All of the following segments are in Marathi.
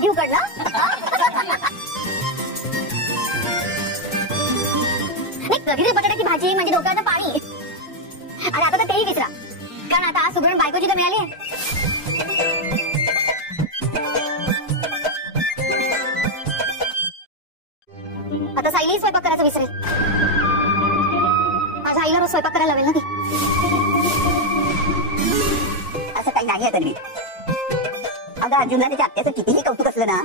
देऊ कडनं. नाही कधी बटाट्याची भाजी म्हणजे डोक्याचं पाणी. आणि आता तर तेही विसरा, कारण आता आज सुगरण बायकोची तर मिळाली आहे. आता साईली स्वयंपाक करायचा विसरेल. माझ्या आईला रोज स्वयंपाक करायला लावेल ना ती. असं काही नाही आहे तन्वी. अगं अर्जुनला त्याच्या आत्याचं कितीही कौतुक असलं ना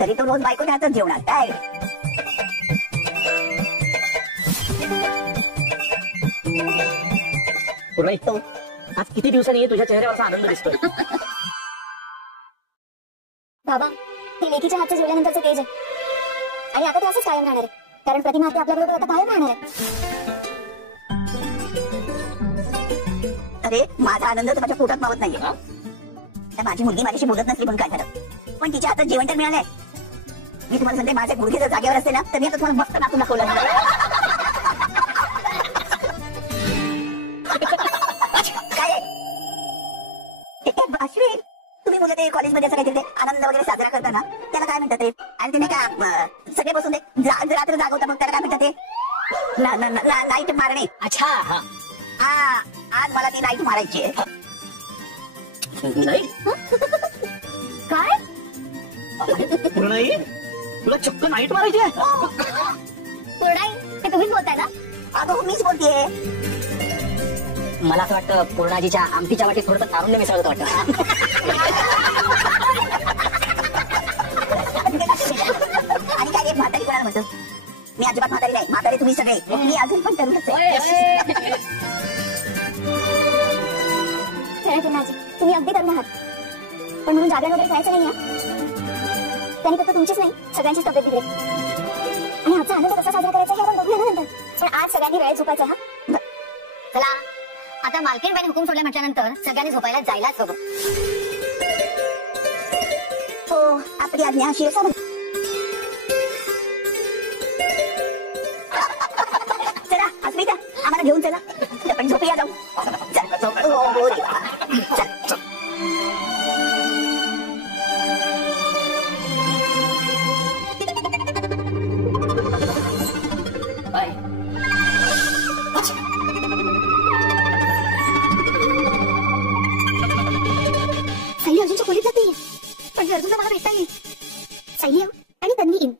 तरी तो रोज बायकोच्या हातात जेवणार काय. तो आज किती दिवसांनी तुझ्या चेहऱ्यावरचा आनंद दिसतोय. बाबा ती लेकीच्या हातचं जेवल्यानंतरचं तेज आहे. आणि आता ते असंच कायम राहणार आहे, कारण प्रतिमा ते आपल्याबरोबर आता कायम राहणार आहे. अरे माझा आनंद तर माझ्या पोटात मावत नाहीये. माझी मुलगी माझ्याशी बोलत नसली पण काय झालं, पण तिच्या हातात जेवण तर मिळालंय. मी तुम्हाला सांगते, माझे गुडघे जर जागेवर असते ना तर मी आता तुम्हाला मस्त नाचून दाखवलं. काय अश्विन, तुम्ही मुलं ते कॉलेजमध्ये असं काहीतरी आनंद वगैरे साजरा करताना त्याला काय म्हणतात ते? आणि ते नाही का सगळे बसून ते रात्र जागवता, मग त्याला काय म्हणतात ते? लाईट मारणे. अच्छा हा, आज मला ती लाईट मारायची आहे. काय पूर्णाई, तुला चक्क नाईट मारायची आहे? पूर्णाई ते तुम्हीच बोलताय ना? अगं मीच बोलतेय. मला असं वाटतं पूर्णाजीच्या आमटीच्या वाटीत थोडंसं तारुण्य मिसळलं होतं वाटतं. आणि काय एक म्हातारी कोणाला म्हणतो? मी अजिबात म्हातारी नाही, म्हातारी तुम्ही सगळे. मी अजून पण तरुणच आहे. पूर्णाजी तुम्ही अगदी तरुण आहात, पण म्हणून जाग्यावर वगैरे खेळायचं नाही. त्याने फक्त तुमचीच नाही सगळ्यांचीच तब्येत बिघडेल. आणि आजचा आनंद कसा साजरा करायचा हे आपण बघूया ना नंतर. पण आज सगळ्यांनी वेळेत झोपायचं. हा चला आता मालकीणबाईने हुकूम सोडला म्हटल्यानंतर सगळ्यांनी झोपायला जायलाच हवं. हो आपली आज्ञा अशी आहे. चला अस्मिता आम्हाला घेऊन चला, आपण झोपूया जाऊ. सायली अर्जुनच्या खोलीत जाते, पण अर्जुनला मला भेटता येईल. सायली आणि तन्वी इन.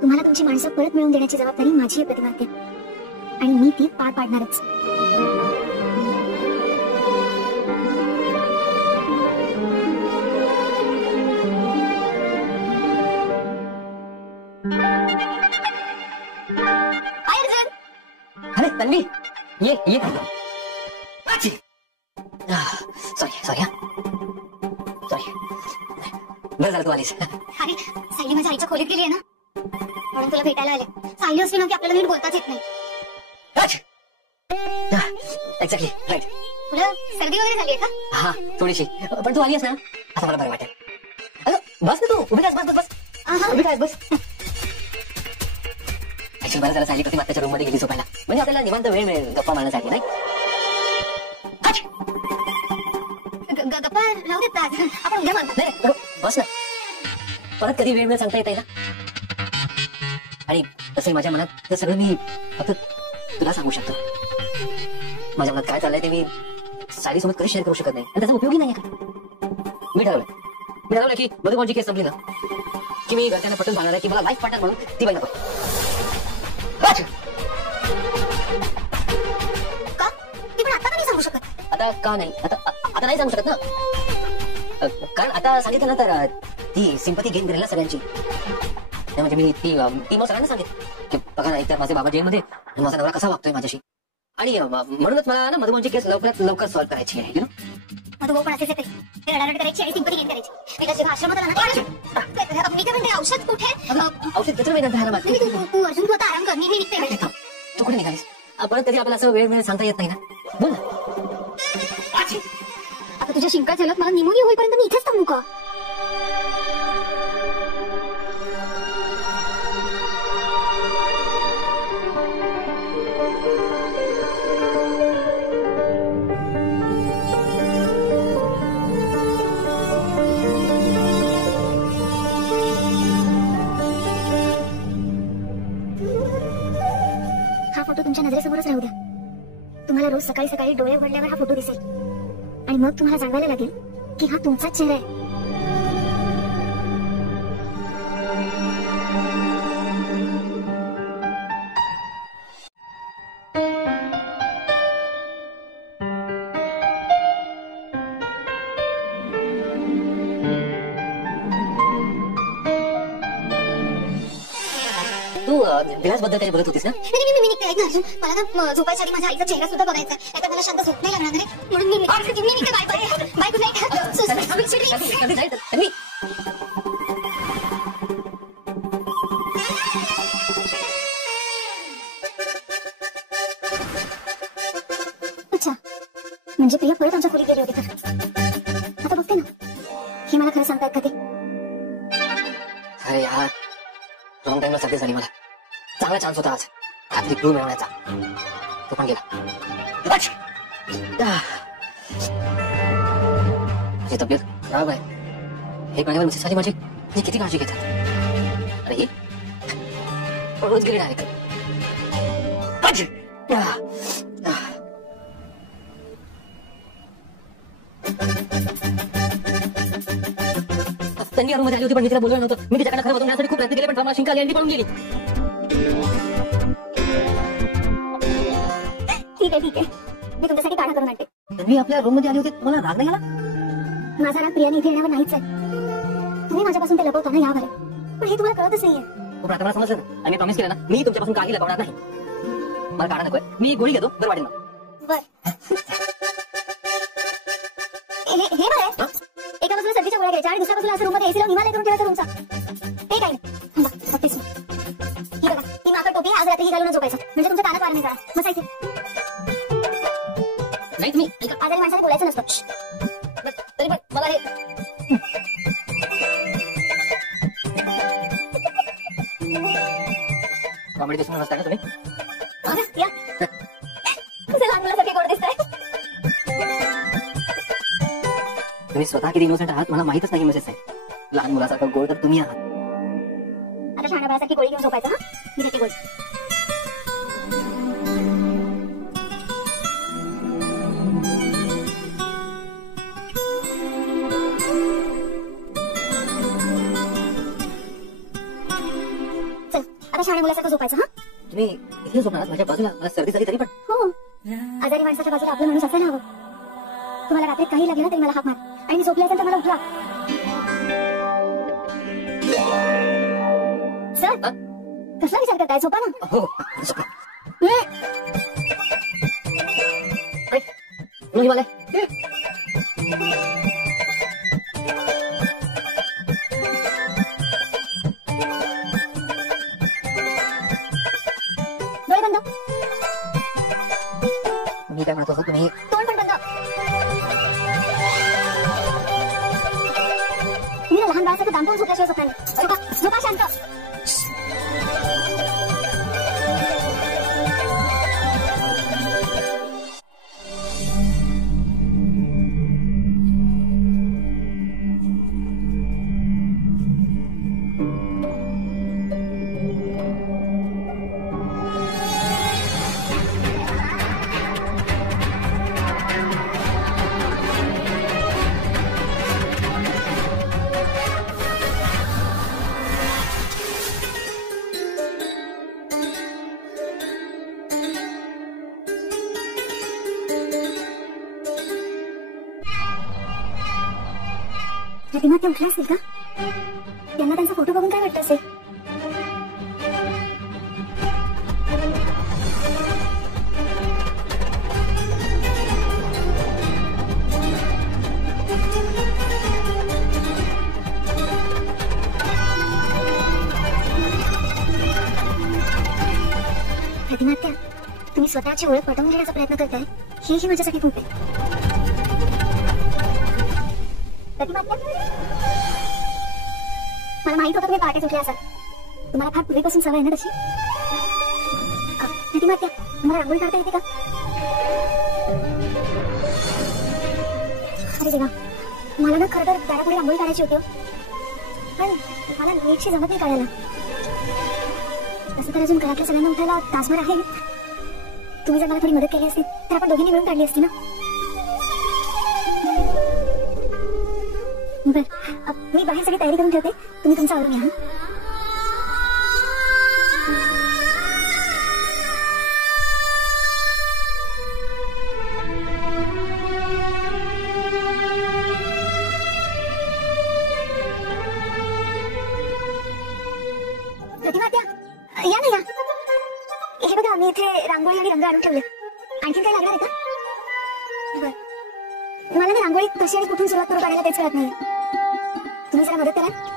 तुम्हाला तुमची माणसं परत मिळवून देण्याची जबाबदारी माझी आहे प्रतिमात्या, आणि मी ती पार पाडणारच. अरे तन्वी ये ये. सॉरी सॉरी सॉरी, बरं झालं तू आलीस. अरे सायली माझ्या आईच्या खोलीत गेली आहे ना, म्हणून तुला भेटायला आले. सायली असली ना की आपल्याला नीट बोलताच येत नाही. Exactly right. तुला सर्दी वगैरे झाली आहे का? हा थोडीशी, पण तू आलीस ना आता मला बरं वाटेल. अगं बस ना तू, उभी बस बस बस उभी काय बस. ऍक्च्युली बरं झालं सायली प्रतिमा त्याच्या रूम मध्ये गेली झोपायला, म्हणजे आपल्याला निवांत वेळ मिळेल गप्पा मारण्यासाठी. नाही गप्पा राहू देत आज, आपण उद्या मारतो. नाही बस ना, परत कधी वेळ मिळेल सांगता येते ना. आणि तसंही माझ्या मनात तर सगळं मी फक्त तुला सांगू शकतो. माझ्या मनात काय चाललंय ते मी सायली सोबत कधी शेअर करू शकत नाही, आणि त्याचा उपयोगही नाही. मी ठरवलं की मधुबाची केस संपली ना की मी घरच्यांना पटून सांगणार आहे की मला लाईफ पार्टनर म्हणून ती बाई नको. का? ती पण आता नाही सांगू शकत. आता का नाही? आता नाही सांगू शकत ना, कारण आता सांगितलं ना तर ती सिंपती गेन करेल ना सगळ्यांची. म्हणजे मी ती मग सगळ्यांना सांगेल की बघा ना, एकतर माझे बाबा जेलमध्ये, माझा नवरा कसा वागतोय माझ्याशी, आणि म्हणूनच मला ना मधुबाची केस लवकरात लवकर सॉल्व्ह करायची आहे. आता भाऊ पण असेच येते. ते रडारड करायची आणि सिंपती गेन करायची. मी जेव्हा आश्रमात आला ना, मी काय म्हणते, औषध कुठे? औषध त्याचं वेगळं झालं बाकी. तू अर्जुन, तू आता आराम कर. मी निघते. तू कुठे निघालीस? परत कधी आपल्याला असं वेळ सांगता येत नाही ना. बोल ना. आता तुझ्या शिंका झाल्यात, मला निमोनिया होईपर्यंत मी इथेच थांबू का? हा फोटो तुमच्या नजरेसमोरच राहू द्या. तुम्हाला रोज सकाळी सकाळी डोळे उघडल्यावर हा फोटो दिसेल आणि मग तुम्हाला जाणवायला लागेल की हा तुमचाच चेहरा आहे. तू विलासबद्दल काही बोलत होतीस ना? मी निघते. ऐक ना अर्जुन, मला ना झोपायच्या आधी माझ्या आईचा चेहरा सुद्धा बघायचा आहे. आता मला शांत झोप नाही लागणार नाही, म्हणून मी निघते. Bye good night. अच्छा, म्हणजे प्रिया परत आमच्या खोलीत गेली होती तर आता बघते ना, हे मला खरं सांगतायत का ते? अरे यार, रॉंग टाइमला सगळी झाली. मला चांगला चान्स होता आज रात्री क्लू मिळवण्याचा, तो पण गेला. माझी तब्येत खराब आहे हे कळल्यावर मिसेस आली माझी किती काळजी घेतात. अरे ही रोज गेली डायरेक्ट. त्यांनी रूम मध्ये आली होती पण मी तिला बोलवलं नव्हतं. मी तिच्याकडे खरं बदलण्यासाठी खूप प्रयत्न केले पण मला शिंका आली आणि ती पळून गेली. ठीक आहे, मी तुमच्यासाठी काढा करून आणते. मी आपल्या रूम मध्ये आली होती, तुम्हाला राग नाही आला? माझा राग प्रियाने इथे येण्यावर नाहीच आहे. तुम्ही माझ्यापासून ते लपवता ना यावर, पण हे तुम्हाला कळतच नाहीये. तू मला समजलं ना, आणि मी प्रॉमिस केलं ना, मी तुमच्यापासून काही लपवणार नाही. मला काढा नकोय, मी गोळी घेतो, बरं वाटेल मला. बर, हे बरं आहे. एका बाजूला सर्दीच्या गोळ्या घ्यायच्या आणि दुसऱ्या बाजूला असं रूम मध्ये एसी लावून हिमालय करून ठेवायचा रूमचा. ते काही नाही. ही बघा, ती माकड टोपी आज रात्री ही घालून झोपायचं, म्हणजे तुमच्या कानात वार नाही जाणार. बसायचे नाही. तुम्ही आजारी माणसाने बोलायचं नसतं. तरी पण मला हे कॉमेडी दिसून नसता का तुम्ही? लहान मुलासारखे गोड दिसताय. तुम्ही स्वतः किती इनोसेंट आहात मला माहितच नाही. मिसेस आहे लहान मुलासारखं गोड तर तुम्ही आहात. आता शहाण्या बाळासारखी गोळी घेऊन झोपायचं. हा, मी देते गोळी. चल, आता शहाण्या मुलासारखं झोपायचं. हा, तुम्ही इथे झोपणार माझ्या बाजूला? मला सर्दी झाली तरी पण. हो, आजारी माणसाच्या बाजूला आपलं माणूस असायला हवं. तुम्हाला रात्री काही लागलं ना तरी मला हाक मार आणि मी झोपले असेल तर मला उठवा. सर, कसला विचार करताय? झोपा ना. हो मला डोळे बंद. मी काय म्हणतो तुम्ही तोंड पण बंद. मी ना लहान बाळासारखं दांबवून झोपल्याशिवाय झोपणार नाही. झोपा, झोपा शांत. प्रतिमा ते उठल्या असतील का? त्यांना त्यांचा फोटो बघून काय वाटतं असेल? प्रतिमा आत्या, तुम्ही स्वतःची ओळख पटवून घेण्याचा प्रयत्न करताय, हेही माझ्यासाठी खूप आहे. प्रतिमा आत्या, मला माहित होतं तुम्ही पहाटे उठले असाल. तुम्हाला फार पूर्वीपासून सवय आहे ना तशी. प्रतिमा आत्या, तुम्हाला रांगोळी काढता येते का? अरे देवा, मला ना खरं तर दारापुढे रांगोळी काढायची होती, पण मला नीटशी जमत नाही काढायला. तसं तर अजून घरातल्या सगळ्यांना उठायला तासभर आहे. तुम्ही जर मला थोडी मदत केली असती तर आपण दोघींनी मिळून काढली असती ना. बर, मी बाहेर सगळी तयारी करून ठेवते, तुम्ही तुमचं आवरून या. प्रतिमा त्या या ना, या. हे बघा, मी इथे रांगोळी आणि रंग आणून ठेवले. आणखीन काय लागणार आहे का? बर, मला ना रांगोळी कशी आणि कुठून सुरुवात करू काढायला तेच कळत नाही. तुम्ही जरा मदत करा.